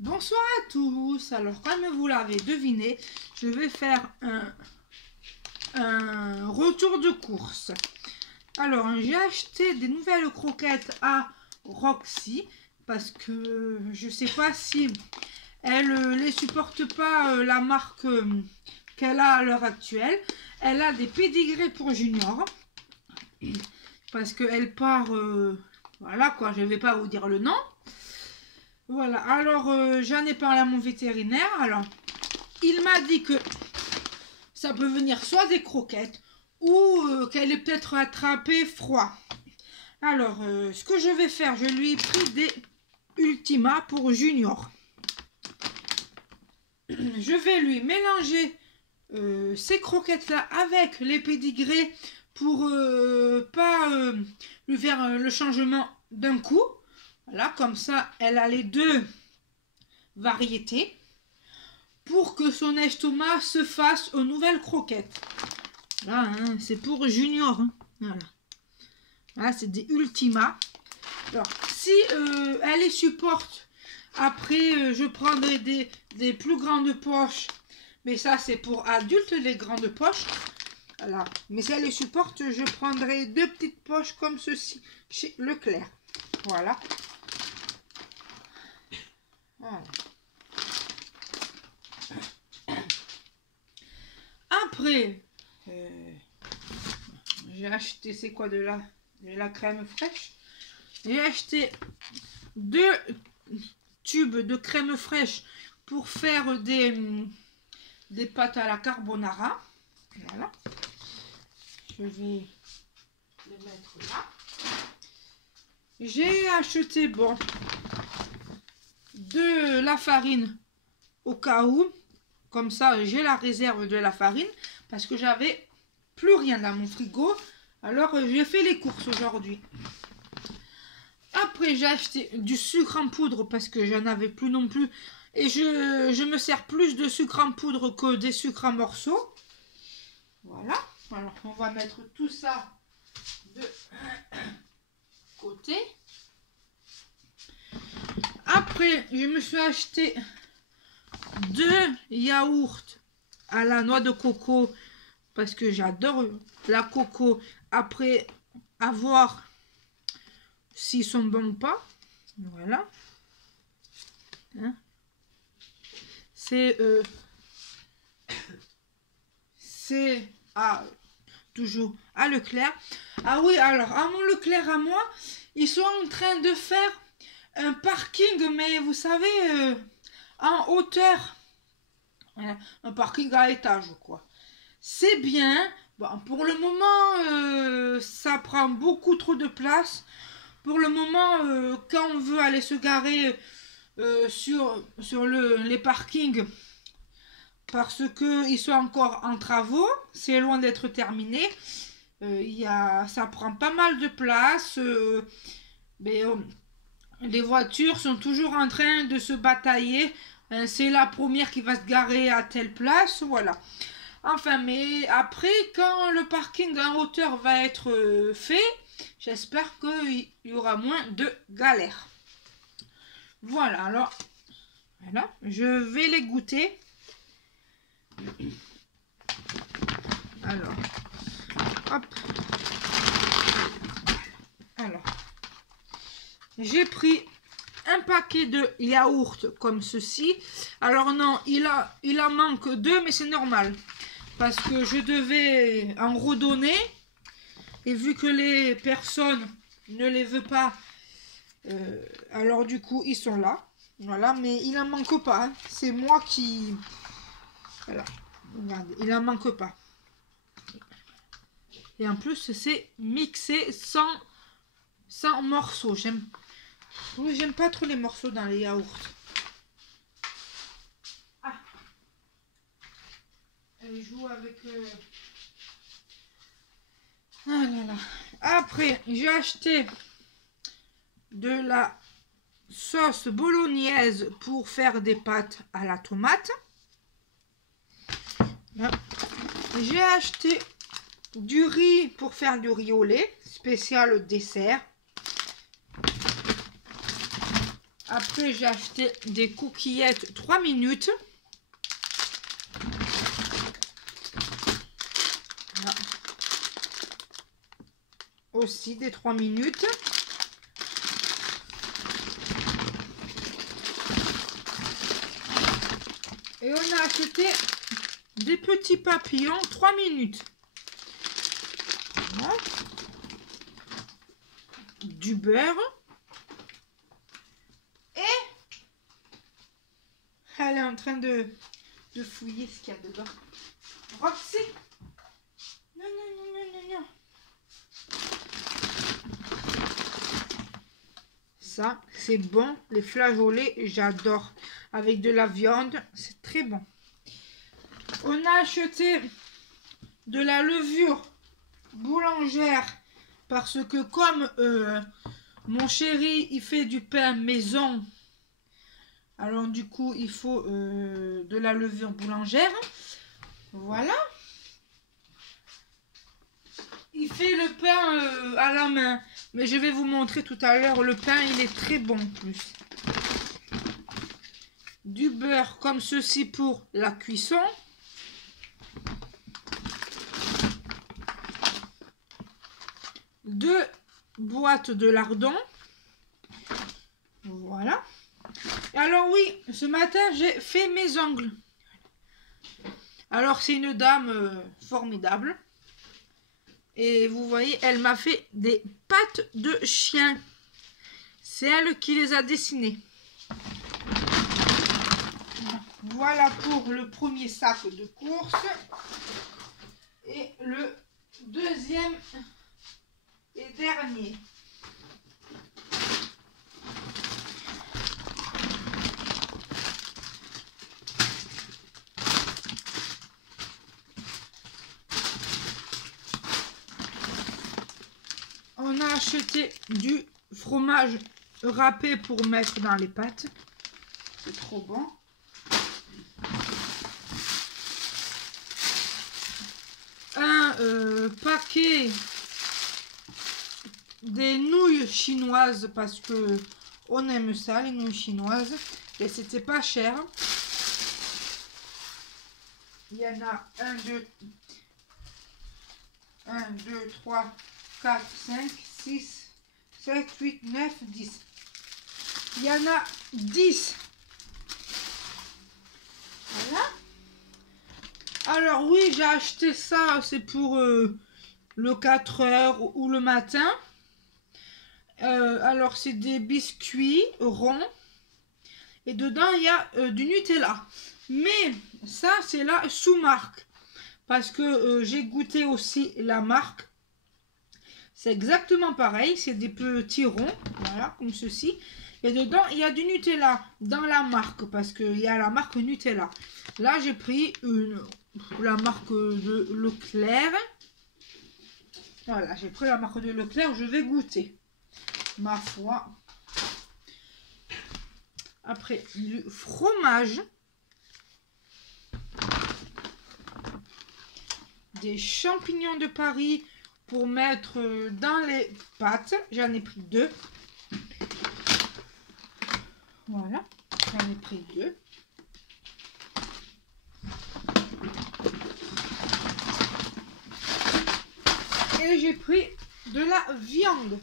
Bonsoir à tous. Alors, comme vous l'avez deviné, je vais faire un retour de course. Alors, j'ai acheté des nouvelles croquettes à Roxy parce que je sais pas si elle les supporte pas, la marque qu'elle a à l'heure actuelle. Elle a des pédigrés pour Junior parce qu'elle part, voilà quoi, je vais pas vous dire le nom. Voilà, alors j'en ai parlé à mon vétérinaire. Alors, il m'a dit que ça peut venir soit des croquettes ou qu'elle est peut-être attrapée froid. Alors, ce que je vais faire, je lui ai pris des Ultima pour Junior. Je vais lui mélanger ces croquettes-là avec les pédigrés pour pas lui faire le changement d'un coup. Voilà, comme ça, elle a les deux variétés pour que son estomac se fasse aux nouvelles croquettes. Là, hein, c'est pour Junior. Hein. Voilà. Là, c'est des Ultima. Alors, si elle les supporte, après, je prendrai des plus grandes poches. Mais ça, c'est pour adultes, les grandes poches. Voilà. Mais si elle les supporte, je prendrai deux petites poches comme ceci chez Leclerc. Voilà. Voilà. Après, j'ai acheté, c'est quoi de la crème fraîche. J'ai acheté 2 tubes de crème fraîche pour faire des pâtes à la carbonara. Voilà. Je vais les mettre là. J'ai acheté, bon, de la farine au cas où. Comme ça, j'ai la réserve de la farine parce que j'avais plus rien dans mon frigo. Alors, j'ai fait les courses aujourd'hui. Après, j'ai acheté du sucre en poudre parce que j'en avais plus non plus. Et je me sers plus de sucre en poudre que des sucres en morceaux. Voilà. Alors, on va mettre tout ça de côté. Après, je me suis acheté 2 yaourts à la noix de coco parce que j'adore la coco. Après, à voir s'ils sont bons ou pas. Voilà. Hein? C'est toujours à Leclerc. Ah oui, alors à mon Leclerc à moi, ils sont en train de faire un parking, mais vous savez, en hauteur. Voilà, un parking à étage, quoi. C'est bien. Bon, pour le moment, ça prend beaucoup trop de place. Pour le moment, quand on veut aller se garer sur les parkings, parce qu'ils sont encore en travaux, c'est loin d'être terminé, ça prend pas mal de place. Mais, les voitures sont toujours en train de se batailler. C'est la première qui va se garer à telle place, voilà. Enfin, mais après, quand le parking en hauteur va être fait, j'espère qu'il y aura moins de galères. Voilà, alors, voilà, je vais les goûter. Alors, hop. Alors, j'ai pris un paquet de yaourts comme ceci. Alors non, il en manque 2, mais c'est normal. Parce que je devais en redonner. Et vu que les personnes ne les veulent pas, alors du coup, ils sont là. Voilà, mais il n'en manque pas. Hein. C'est moi qui... Voilà, regardez, il n'en manque pas. Et en plus, c'est mixé sans morceaux. J'aime pas trop les morceaux dans les yaourts. Ah, elle joue avec... Ah là là. Après, j'ai acheté de la sauce bolognaise pour faire des pâtes à la tomate. J'ai acheté du riz pour faire du riz au lait, spécial dessert. Après, j'ai acheté des coquillettes 3 minutes. Voilà. Aussi des 3 minutes. Et on a acheté des petits papillons 3 minutes. Voilà. Du beurre. Et elle est en train de fouiller ce qu'il y a dedans. Roxy. Non, non, non, non, non, non. Ça, c'est bon. Les flageolets, j'adore. Avec de la viande, c'est très bon. On a acheté de la levure boulangère parce que comme mon chéri, il fait du pain maison, alors du coup, il faut de la levure boulangère. Voilà. Il fait le pain à la main. Mais je vais vous montrer tout à l'heure. Le pain, il est très bon en plus. Du beurre comme ceci pour la cuisson. Deux boîtes de lardons. Voilà. Et alors oui, ce matin, j'ai fait mes ongles. Alors c'est une dame formidable. Et vous voyez, elle m'a fait des pattes de chien. C'est elle qui les a dessinées. Voilà pour le premier sac de course. Et le deuxième et dernier. On a acheté du fromage râpé pour mettre dans les pâtes. C'est trop bon. Un paquet des nouilles chinoises parce que on aime ça, les nouilles chinoises. Et c'était pas cher. Il y en a 1, 2, 3, 4, 5, 6, 7, 8, 9, 10. Il y en a 10. Voilà. Alors oui, j'ai acheté ça, c'est pour le 4 heures ou le matin. Alors c'est des biscuits ronds. Et dedans, il y a du Nutella. Mais ça, c'est la sous-marque. Parce que j'ai goûté aussi la marque. C'est exactement pareil. C'est des petits ronds. Voilà, comme ceci. Et dedans, il y a du Nutella dans la marque. Parce qu'il y a la marque Nutella. Là, j'ai pris la marque de Leclerc. Voilà, j'ai pris la marque de Leclerc. Je vais goûter. Ma foi. Après, du fromage. Des champignons de Paris pour mettre dans les pâtes. J'en ai pris 2. Voilà, j'en ai pris 2. Et j'ai pris de la viande.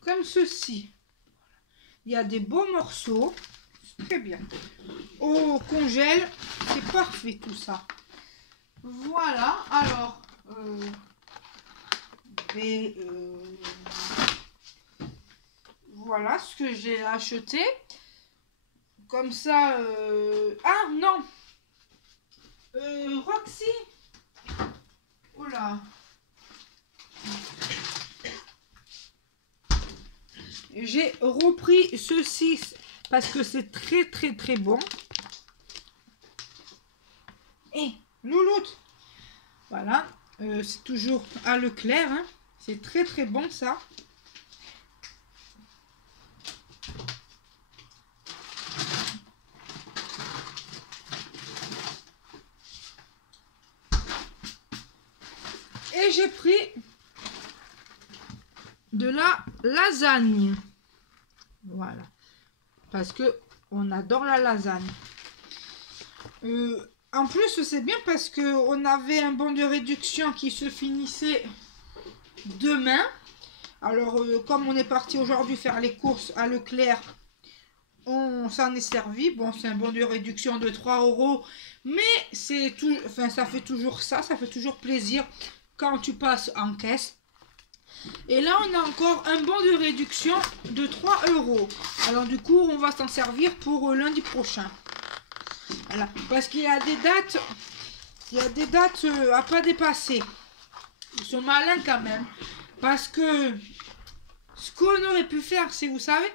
Comme ceci. Il y a des beaux morceaux. C'est très bien. Au congèle, c'est parfait tout ça. Voilà, alors, voilà ce que j'ai acheté. Comme ça, ah non, Roxy, oula, j'ai repris ceci parce que c'est très très très bon. Et louloute, voilà, c'est toujours à Leclerc, hein. C'est très très bon ça. Et j'ai pris de la lasagne. Voilà. parce que on adore la lasagne. En plus, c'est bien parce que on avait un bon de réduction qui se finissait demain. Alors, comme on est parti aujourd'hui faire les courses à Leclerc, on s'en est servi. Bon, c'est un bon de réduction de 3 €, mais c'est tout, enfin, ça fait toujours ça fait toujours plaisir quand tu passes en caisse. Et là, on a encore un bon de réduction de 3 €. Alors, du coup, on va s'en servir pour lundi prochain. Voilà, parce qu'il y a des dates, à pas dépasser. Ils sont malins quand même, parce que ce qu'on aurait pu faire, c'est, vous savez,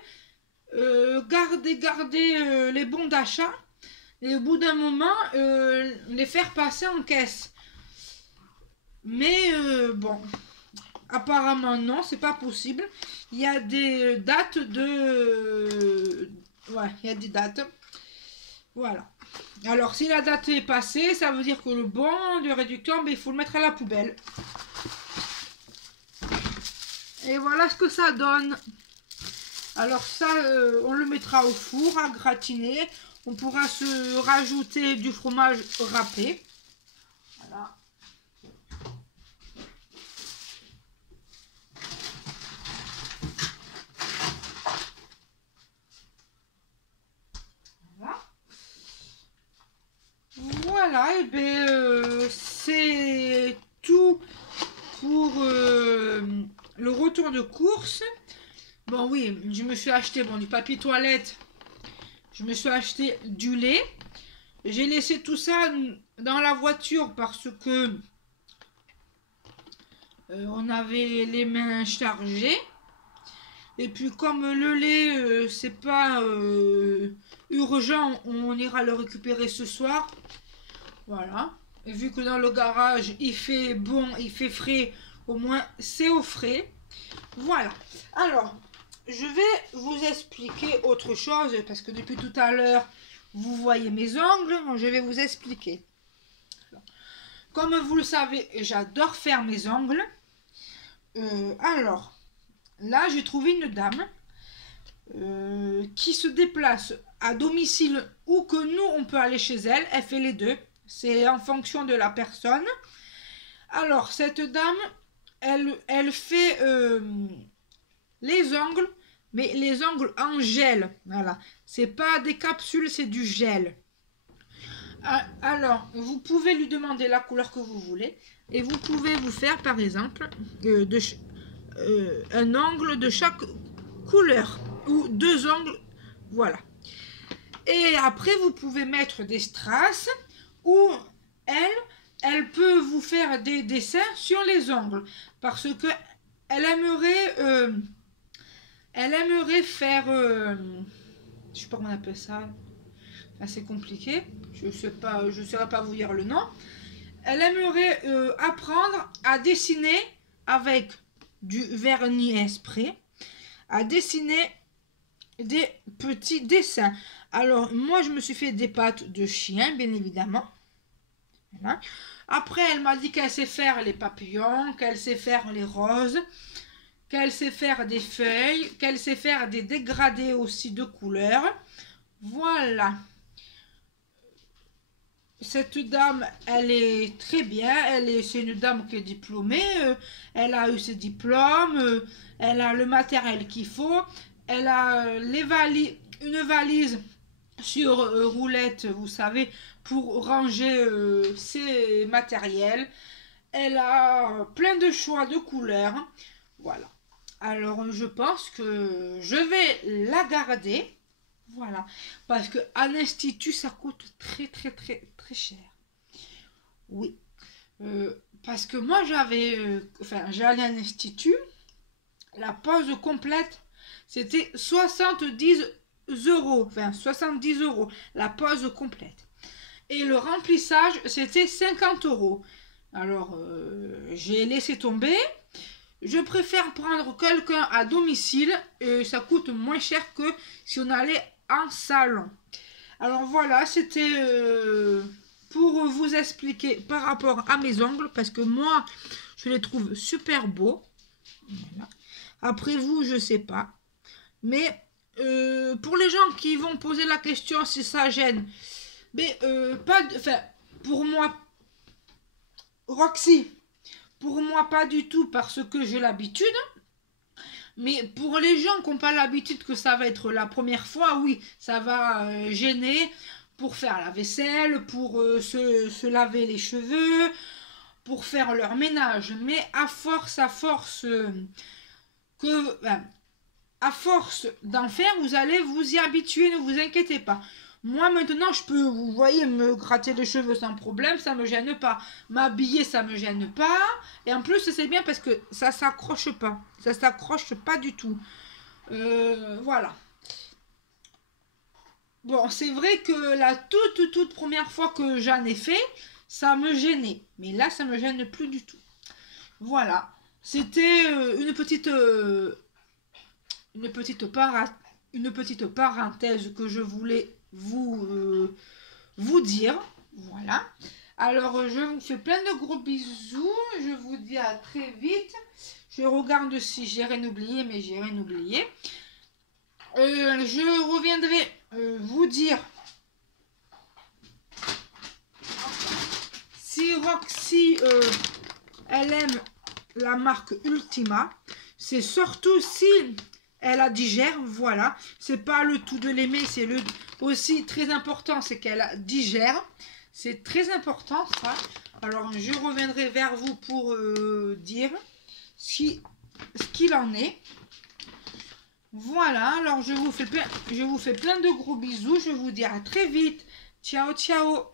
garder les bons d'achat et au bout d'un moment les faire passer en caisse. Mais bon, apparemment non, c'est pas possible. Il y a des dates ouais, il y a des dates. Voilà. Alors si la date est passée, ça veut dire que le bon de réducteur, ben, il faut le mettre à la poubelle. Et voilà ce que ça donne. Alors ça, on le mettra au four à gratiner. On pourra se rajouter du fromage râpé. Voilà. Voilà, et bien c'est tout pour le retour de course. Bon oui, je me suis acheté du papier toilette, je me suis acheté du lait. J'ai laissé tout ça dans la voiture parce que on avait les mains chargées. Et puis comme le lait, c'est pas urgent, on ira le récupérer ce soir. Voilà. Et vu que dans le garage, il fait bon, il fait frais, au moins c'est au frais. Voilà. Alors, je vais vous expliquer autre chose, parce que depuis tout à l'heure, vous voyez mes ongles. Je vais vous expliquer. Alors, comme vous le savez, j'adore faire mes ongles. Alors, là, j'ai trouvé une dame qui se déplace à domicile ou que nous, on peut aller chez elle. Elle fait les deux. C'est en fonction de la personne. Alors, cette dame, elle fait les ongles, mais les ongles en gel. Voilà. C'est pas des capsules, c'est du gel. Alors, vous pouvez lui demander la couleur que vous voulez. Et vous pouvez vous faire, par exemple, un ongle de chaque couleur. Ou 2 ongles. Voilà. Et après, vous pouvez mettre des strass. Ou elle peut vous faire des dessins sur les ongles. Parce que elle aimerait faire... je sais pas comment on appelle ça. C'est compliqué. Je saurais pas vous dire le nom. Elle aimerait apprendre à dessiner avec du vernis exprès. À dessiner des petits dessins. Alors, moi, je me suis fait des pattes de chien, bien évidemment. Voilà. Après, elle m'a dit qu'elle sait faire les papillons, qu'elle sait faire les roses, qu'elle sait faire des feuilles, qu'elle sait faire des dégradés aussi de couleurs. Voilà. Cette dame, elle est très bien. C'est une dame qui est diplômée. Elle a eu ses diplômes. Elle a le matériel qu'il faut. Elle a une valise sur roulette, vous savez, pour ranger ses matériels. Elle a plein de choix de couleurs. Voilà. Alors, je pense que je vais la garder. Voilà. Parce qu'à l'institut, ça coûte très, très, très, très cher. Oui. Parce que moi, j'allais à l'institut. La pause complète, c'était 70 €. Enfin, 70 €. La pause complète. Et le remplissage, c'était 50 €. Alors, j'ai laissé tomber. Je préfère prendre quelqu'un à domicile et ça coûte moins cher que si on allait en salon. Alors voilà, c'était pour vous expliquer par rapport à mes ongles, parce que moi, je les trouve super beaux. Voilà. Après vous, je sais pas. Mais pour les gens qui vont poser la question si ça gêne, mais enfin, pour moi, Roxy, pour moi pas du tout parce que j'ai l'habitude. Mais pour les gens qui n'ont pas l'habitude que ça va être la première fois, oui, ça va gêner pour faire la vaisselle, pour se laver les cheveux, pour faire leur ménage. Mais à force à force d'en faire, vous allez vous y habituer, ne vous inquiétez pas. Moi maintenant, je peux, vous voyez, me gratter les cheveux sans problème, ça me gêne pas. M'habiller, ça me gêne pas. Et en plus, c'est bien parce que ça s'accroche pas. Ça s'accroche pas du tout. Voilà. Bon, c'est vrai que la toute première fois que j'en ai fait, ça me gênait. Mais là, ça me gêne plus du tout. Voilà. C'était une petite parenthèse que je voulais vous dire. Voilà. Alors, je vous fais plein de gros bisous. Je vous dis à très vite. Je regarde si j'ai rien oublié, mais j'ai rien oublié. Je reviendrai vous dire si Roxy elle aime la marque Ultima. C'est surtout si elle la digère, voilà. C'est pas le tout de l'aimer, c'est le aussi très important, c'est qu'elle digère. C'est très important ça. Alors je reviendrai vers vous pour dire ce qu'il en est. Voilà, alors je vous fais plein de gros bisous. Je vous dis à très vite. Ciao, ciao.